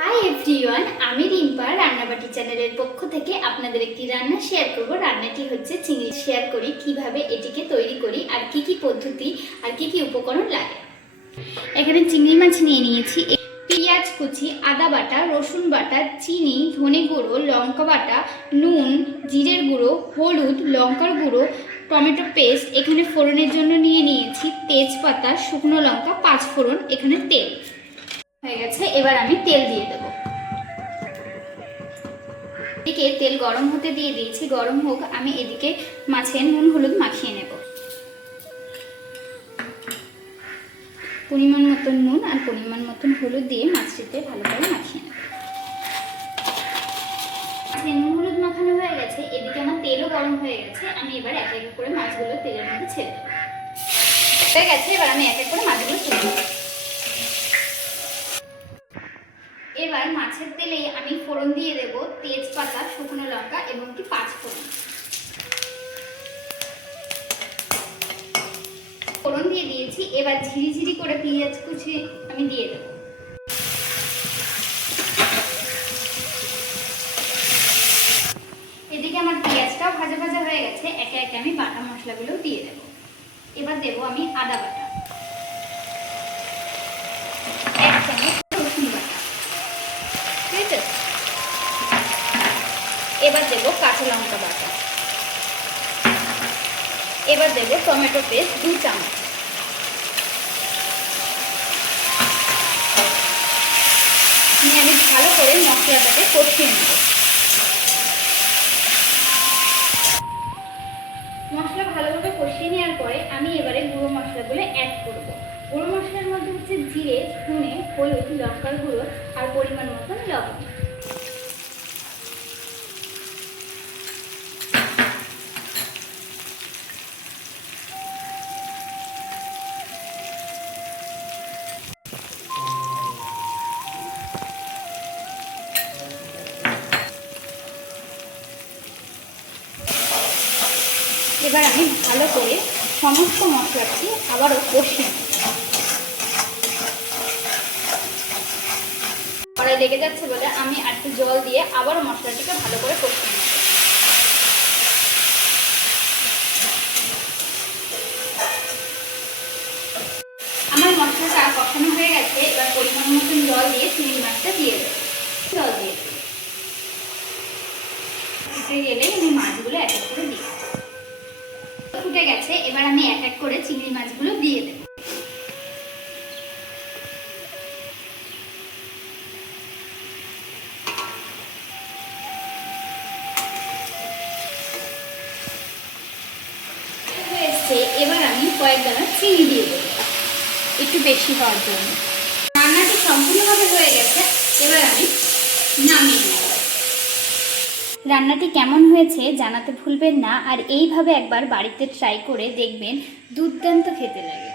Hi everyone আমি রিম্পা, রান্নাবাটি চ্যানেলের পক্ষ থেকে আপনাদের একটি রান্না শেয়ার করব। রান্নাটি হচ্ছে চিংড়ি। শেয়ার করি কীভাবে এটিকে তৈরি করি আর কি কি পদ্ধতি আর কি কি উপকরণ লাগে। এখানে চিংড়ি মাছ নিয়ে নিয়েছি। পেঁয়াজ কুচি, আদা বাটা, রসুন বাটা, চিনি, ধনে গুঁড়ো, লঙ্কা বাটা, নুন, জিরের গুঁড়ো, হলুদ, লঙ্কার গুঁড়ো, টমেটো পেস্ট, এখানে ফোড়নের জন্য নিয়ে নিয়েছি তেজপাতা, শুকনো লঙ্কা, পাঁচ ফোড়ন, এখানে তেল। হয়ে গেছে, এবার আমি তেল দিয়ে দেবো। এদিকে তেল গরম হতে দিয়ে দিয়েছি, গরম হোক, আমি এদিকে মাছে নুন, হলুদ মাখিয়ে নেব। পরিমাণ মতন নুন আর পরিমাণ মতন হলুদ দিয়ে মাছটিতে ভালো করে মাখিয়ে নেব। মাছে নুন, হলুদ মাখানো হয়ে গেছে, এদিকে আমার তেলও গরম হয়ে গেছে, আমি এবার এক এক করে মাছগুলো তেলের মধ্যে ছেড়ে দেবো। হয়ে গেছে, এবার আমি এক এক করে মাছগুলো তুলে দেবো এবার মাছের তেলে আমি ফোড়ন দিয়ে দেব তেজপাতা, শুকনো লঙ্কা এবং কি পাঁচ ফোড়ন। ফোড়ন দিয়ে দিয়েছি, এবার ঝিরিঝিরি করে পেঁয়াজ কুচি আমি দিয়ে দেব। এদিকে আমার পেঁয়াজটাও ভাজা ভাজা হয়ে গেছে, একে একে আমি বাটা মশলাগুলো দিয়ে দেব। এবার দেব আমি আদা বাটা এক চামচ রসুন বাটা ঠিক আছে এবার দেব কাঁচা লঙ্কা বাটা। এবার দেব টমেটো পেস্ট দু চামচ। আমি ভালো করে মশলাটাকে কষিয়ে নেব। মশলা ভালোভাবে কষিয়ে নেওয়ার পরে আমি এবারে গুঁড়ো মশলাগুলো অ্যাড করব। গুঁড়ো মশলার মধ্যে হচ্ছে জিরে, ধনে, হলুদ, লঙ্কার গুঁড়ো আর পরিমাণ মতন লবণ। এবার আমি ভালো করে সমস্ত মশলাটি আবারও কষিয়ে কড়াই লেগে যাচ্ছে বলে আমি আর একটু জল দিয়ে আবারও মশলাটিকে ভালো করে নেব। আমার মশলাটা কষানো হয়ে গেছে, এবার পরিমাণ মতন জল দিয়ে চিংড়ি মাছটা দিয়ে দেবো। জল দিয়ে ফুটে গেলে আমি মাছগুলো এক করে দিই ফুটে গেছে, এবার আমি এক এক করে চিংড়ি মাছগুলো দিয়ে দেব। এবার আমি কয়েক দানা চিনি দিয়ে দেবো। একটু বেশি হওয়ার জন্য। রান্নাটি সম্পূর্ণভাবে হয়ে গেছে, এবার আমি নামিয়ে নেব। রান্নাটি কেমন হয়েছে জানাতে ভুলবেন না, আর এইভাবে একবার বাড়িতে ট্রাই করে দেখবেন, দুর্দান্ত খেতে লাগে।